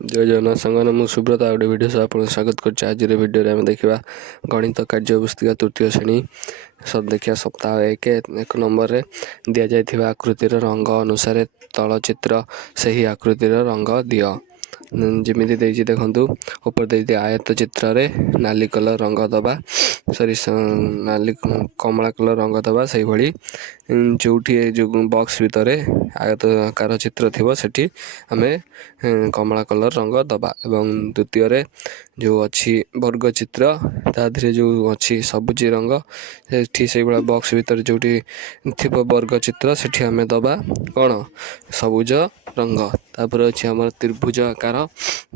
जय जगन्नाथ सागर मुझे सुब्रत आ गए भिडियो सह आपको स्वागत कर आज भिडियो आम देखा गणित कार्यपुस्तिका तृतीय श्रेणी सब देखिए सप्ताह एक नंबर रे दि जाइए आकृतिर रंग अनुसार तलचित्र से ही आकृतिर रंग दियो जमी देखु ऊपर दे आयत चित्र रे नाली कलर रंग दबा सरी नाली कमला कलर रंग दबा से भली जो बॉक्स भितर आयतकार चित्र थी सेठी आमे कमला कलर रंग दबा एवं द्वितीय जो अच्छी वर्ग चित्र ताधे जो अच्छी सबुज रंग से भाया बॉक्स भितर जो थी वर्ग चित्र से आम दबा कौन सबुज रंग तापर अच्छी आम त्रिभुज आकार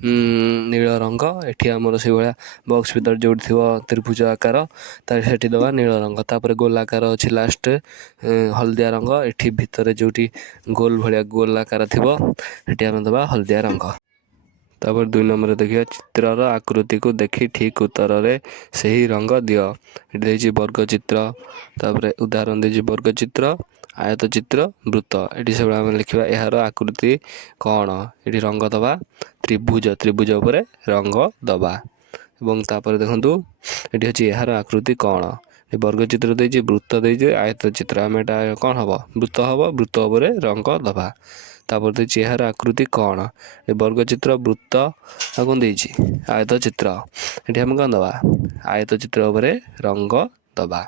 नील रंग एटी आमर से भाया बॉक्स भितर जो थी त्रिभुज आकार से दबा नील रंग तापर गोलाकार अच्छी लास्ट हलदिया रंग एटी भितर जो गोल भाया गोलाकार थी आम दबा हलदिया रंग तापर 2 नंबर देखिए चित्रर आकृति को देखी ठीक उत्तर रे सही रंग दियो ये वर्ग चित्र तापर उदाहरण दे वर्ग चित्र आयत चित्र वृत्त ये सब आम लिखा यार आकृति कौन ये रंग दबा त्रिभुज त्रिभुज उपर रंग दबा एवं तापर देखु ये हूँ यार आकृति कौन वर्ग चित्र दे वृत्त दे आयत चित्र आम एटा कौन हम वृत्त हम वृत्त उपर रंग दबा तापर देखिए यार आकृति कौन वर्ग चित्र वृत्त कौन दे आयत चित्र ये आम कौन दबा आयत चित्र उपरे रंग दबा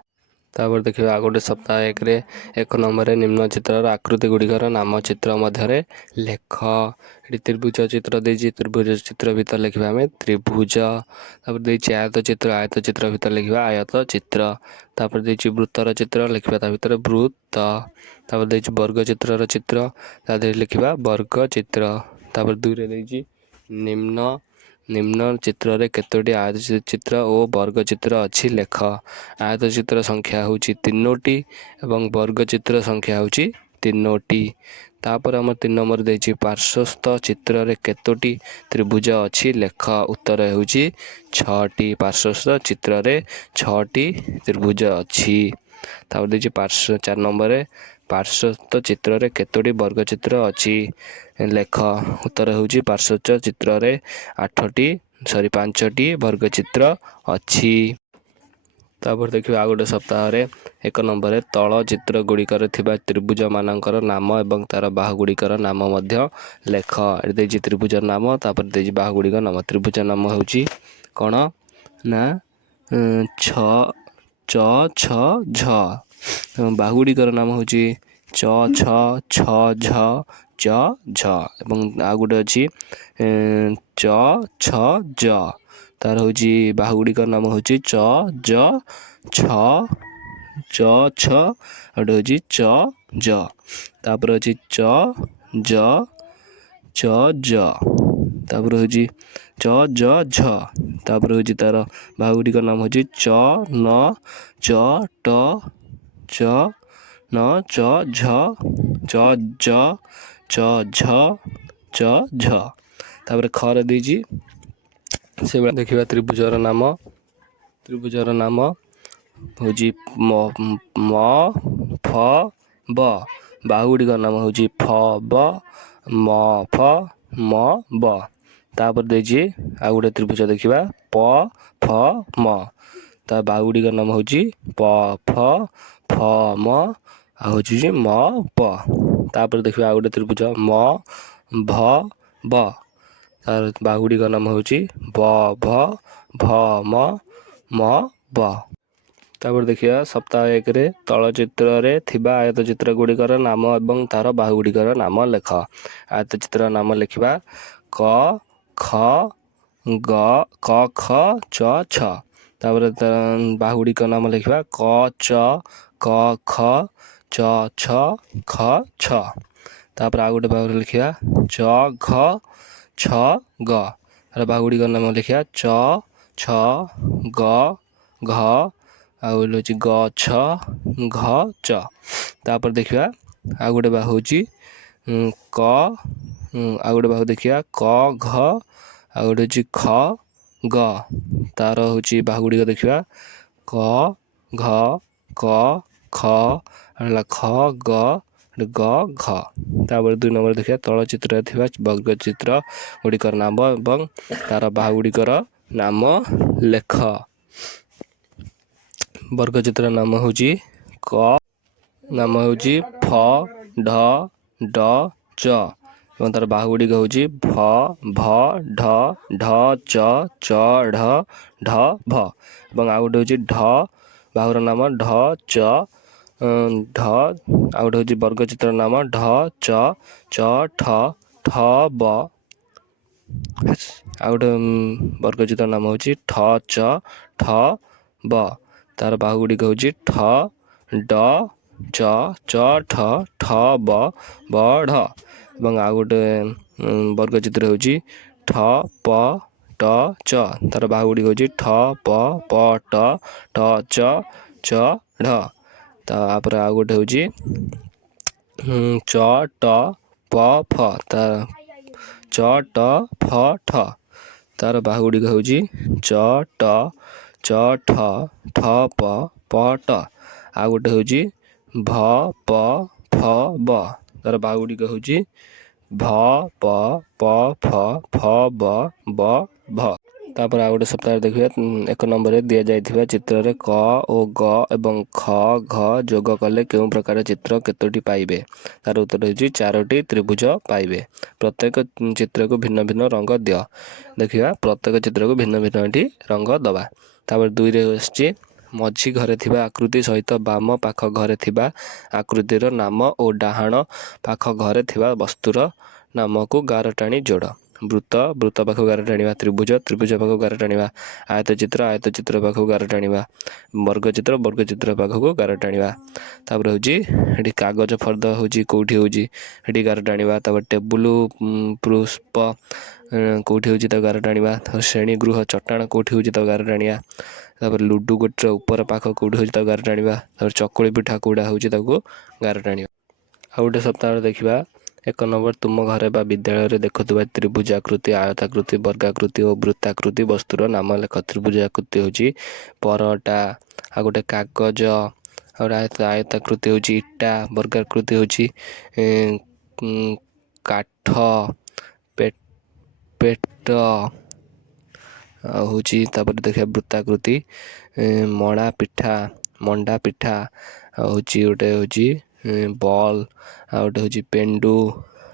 तापर देखिए आ गोटे सप्ताह एक नंबर निम्न चित्र आकृति गुड़िकर नाम चित्र मध्य लेख ये त्रिभुज चित्र दे त्रिभुज चित्र भीतर लिखा आम त्रिभुज तापर दे आयत चित्र भीतर लिखा आयत चित्र तापर दे वृत्तर चित्र लिखा भीतर वृत्त तापर दे वर्ग चित्र चित्र तादे लिखा वर्ग चित्र तापर 2 रे दे निम्न निम्न चित्र रे केतोटी आयत चित्र और वर्ग चित्र अच्छी लेख आयत चित्र संख्या हूँ 3टी एवं वर्ग चित्र संख्या हूँ 3टी तापर आम 3 नंबर दे पार्श्वस्थ चित्र रे केतोटी त्रिभुज अच्छी लेख उत्तर हूँ 6टी पार्श्वस्थ चित्र रे 6टी त्रिभुज अच्छी तापर दे 4 नंबर पार्श्वस्थ चित्र रे केतोटी वर्ग चित्र अच्छी लेख उत्तर हूँ पार्श्वस्थ चित्र रे 5टी वर्ग चित्र अच्छी तापर देखिए आ गोटे सप्ताह एक नंबर तल चित्र गुड़िकर त्रिभुज मानकर नाम एवं तार बाहु गुड़िकर नाम लेख दे त्रिभुज नाम तापर दे बाहु गुड़िक नाम त्रिभुज नाम हूँ कौन ना छ छ झ बाहु गुड़िकर नाम हूँ छ छ झ च झ एवं आ गोटे अच्छी च छ ज तार हूँ बाहु गुड़िकर नाम हूँ च ज छ छ हूँ च ज तापर अच्छी च ज च ज तापर हूँ च ज झ तापर हूँ तार बाहु गुड़िकर नाम हूँ च न च ट च न च झ च ज च झ च झ तापर खर दीजिए से देखिए त्रिभुजर नाम हूँ म फ ब बाहु गुड़िकर नाम हूँ फ ब म फ म ब तापर दे आ गोटे त्रिभुज देखा प फ म ता बाहु गुड़िकर नाम हूँ प फ फ म हूँ म प तापर देखिए आ गोटे त्रिभुज म भ ब तार बाहु गुड़िकर नाम हूँ ब भ भ म ब तापर देखिए सप्ताह 1 तल चित्र रे थिबा आयत चित्र गुड़िकर नाम एवं तार बाहु गुड़िकर नाम लेख आयत चित्र नाम लिखा क ख ग क ख च छ तापर बाहु गुड़िकर नाम लिखा क च क ख च छ ख छ तापर आ गोटे बाहु लिखा च घ छ ग बाहु गुड़िकर नाम लिखा च छ ग घ आउ ग छ घ च तापर देखिए आ गोटे बाहु हूँ क आ गोटे बाहु देखिए क घ आ गोटे ख ग तार हूँ बाहु गुड़िक देखिए क घ क ख ख ग ଗ ଘ। ତାପରେ 2 ନମ୍ବର ଦେଖିବା ତଳ ଚିତ୍ରରେ ଥିବା ବର୍ଗଚିତ୍ର ଗୁଡ଼ିକର ନାମ ଏବଂ ତାର ବାହୁ ଗୁଡ଼ିକର ନାମ ଲେଖ। ବର୍ଗଚିତ୍ର ନାମ ହେଉଛି କ, ନାମ ହେଉଛି ଫ ଢ ଡ ଚ ଏବଂ ତାର ବାହୁ ଗୁଡ଼ିକ ହେଉଛି ଭ ଭ ଢ ଢ ଚ ଚ ଢ ଢ ଭ ଏବଂ ଆଉ ଗୋଟେ ହେଉଛି ଢ ବାହୁର ନାମ ଢ ଚ ଢ ଆଉ ଗୋଟେ ହେଉଛି ବର୍ଗଚିତ୍ର ନାମ ଢ ଚ ଚ ଠ ଠ ବ ଆଉ ଗୋଟେ ବର୍ଗଚିତ୍ର ନାମ ହେଉଛି ଠ ଚ ଠ ବ ତାର ବାହୁ ଗୁଡ଼ିକ ହେଉଛି ଠ ଡ ଚ ଚ ଠ ଠ ବ ବ ଢ ଏବଂ ଆଉ ଗୋଟେ ବର୍ଗଚିତ୍ର ହେଉଛି ଠ ପ ଟ ଚ ତାର ବାହୁ ଗୁଡ଼ିକ ହେଉଛି ଠ ପ ପ ଟ ଠ ଚ ଚ ଢ। ତାପରେ ଆଉ ଗୋଟେ ହେଉଛି ଚ ଟ ପ ଫ ଚ ଟ ଫ ଠ ତାର ବାହୁ ଗୁଡ଼ିକ ହେଉଛି ଚ ଟ ଚ ଠ ଠ ପ ପ ଟ ଆଉ ଗୋଟେ ହେଉଛି ଭ ପ ଫ ବ ତାର ବାହୁ ଗୁଡ଼ିକ ହେଉଛି ଭ ପ ପ ଫ ଫ ବ ବ ଭ। ତାପରେ ଆଉ ଗୋଟେ ସପ୍ତାହରେ ଦେଖିବା 1 ନମ୍ବରରେ ଦିଆଯାଇଥିବା ଚିତ୍ରରେ କ ଓ ଗ ଏବଂ ଖ ଘ ଯୋଗ କଲେ କେଉଁ ପ୍ରକାର ଚିତ୍ର କେତୋଟି ପାଇବେ? ତାର ଉତ୍ତର ହେଉଛି 4ଟି ତ୍ରିଭୁଜ ପାଇବେ। ପ୍ରତ୍ୟେକ ଚିତ୍ରକୁ ଭିନ୍ନ ଭିନ୍ନ ରଙ୍ଗ ଦିଅ। ଦେଖିବା ପ୍ରତ୍ୟେକ ଚିତ୍ରକୁ ଭିନ୍ନ ଭିନ୍ନ ଏଠି ରଙ୍ଗ ଦେବା। ତାପରେ 2ରେ ଆସିଛି ମଝି ଘରେ ଥିବା ଆକୃତି ସହିତ ବାମ ପାଖ ଘରେ ଥିବା ଆକୃତିର ନାମ ଓ ଡାହାଣ ପାଖ ଘରେ ଥିବା ବସ୍ତୁର ନାମକୁ ଗାର ଟାଣି ଯୋଡ଼। ବୃତ୍ତ ବୃତ୍ତ ପାଖକୁ ଗାର ଟାଣିବା, ତ୍ରିଭୁଜ ତ୍ରିଭୁଜ ପାଖକୁ ଗାର ଟାଣିବା, ଆୟତଚିତ୍ର ଆୟତଚିତ୍ର ପାଖକୁ ଗାର ଟାଣିବା, ବର୍ଗଚିତ୍ର ବର୍ଗଚିତ୍ର ପାଖକୁ ଗାର ଟାଣିବା। ତାପରେ ହେଉଛି ଏଠି କାଗଜ ଫର୍ଦ୍ଦ ହେଉଛି କେଉଁଠି ହେଉଛି ଏଠି ଗାର ଟାଣିବା। ତାପରେ ଟେବୁଲ ପୁଷ୍ପ କେଉଁଠି ହେଉଛି ତାକୁ ଗାର ଟାଣିବା। ତାପରେ ଶ୍ରେଣୀ ଗୃହ ଚଟାଣ କେଉଁଠି ହେଉଛି ତାକୁ ଗାର ଟାଣିବା। ତାପରେ ଲୁଡ଼ୁ ଗୋଟିର ଉପର ପାଖ କେଉଁଠି ହେଉଛି ତାକୁ ଗାର ଟାଣିବା। ତାପରେ ଚକୁଳି ପିଠା କେଉଁଟା ହେଉଛି ତାକୁ ଗାର ଟାଣିବା। ଆଉ ଗୋଟେ ସପ୍ତାହରେ ଦେଖିବା 1 ନମ୍ବର ତୁମ ଘରେ ବା ବିଦ୍ୟାଳୟରେ ଦେଖୁଥିବା ତ୍ରିଭୁଜାକୃତି ଆୟତାକୃତି ବର୍ଗାକୃତି ଓ ବୃତ୍ତାକୃତି ବସ୍ତୁର ନାମ ଲେଖ। ତ୍ରିଭୁଜାକୃତି ହେଉଛି ପରଟା, ଆଉ ଗୋଟେ କାଗଜ, ଆଉ ଆୟତାକୃତି ହେଉଛି ଇଟା, ବର୍ଗାକୃତି ହେଉଛି କାଠ, ପେଟ ଆଉ ହେଉଛି ତାପରେ ଦେଖିବା ବୃତ୍ତାକୃତି ମଣ୍ଡା ପିଠା ଆଉ ହେଉଛି ଗୋଟେ ହେଉଛି ବଲ୍, ଆଉ ଗୋଟେ ହେଉଛି ପେଣ୍ଡୁ,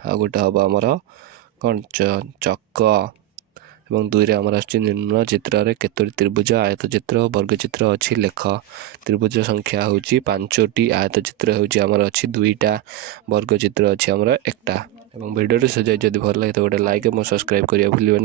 ଆଉ ଗୋଟେ ହେବ ଆମର କ'ଣ ଚକ ଏବଂ 2ରେ ଆମର ଆସୁଛି ନିମ୍ନ ଚିତ୍ରରେ କେତୋଟି ତ୍ରିଭୁଜ ଆୟତଚିତ୍ର ଓ ବର୍ଗଚିତ୍ର ଅଛି ଲେଖ। ତ୍ରିଭୁଜ ସଂଖ୍ୟା ହେଉଛି 5ଟି, ଆୟତଚିତ୍ର ହେଉଛି ଆମର ଅଛି 2ଟା, ବର୍ଗଚିତ୍ର ଅଛି ଆମର 1ଟା। ଏବଂ ଭିଡ଼ିଓଟି ସଜାଇ ଯଦି ଭଲ ଲାଗେ ତ ଗୋଟେ ଲାଇକ୍ ଏବଂ ସବସ୍କ୍ରାଇବ୍ କରିବା ଭୁଲିବେ ନାହିଁ।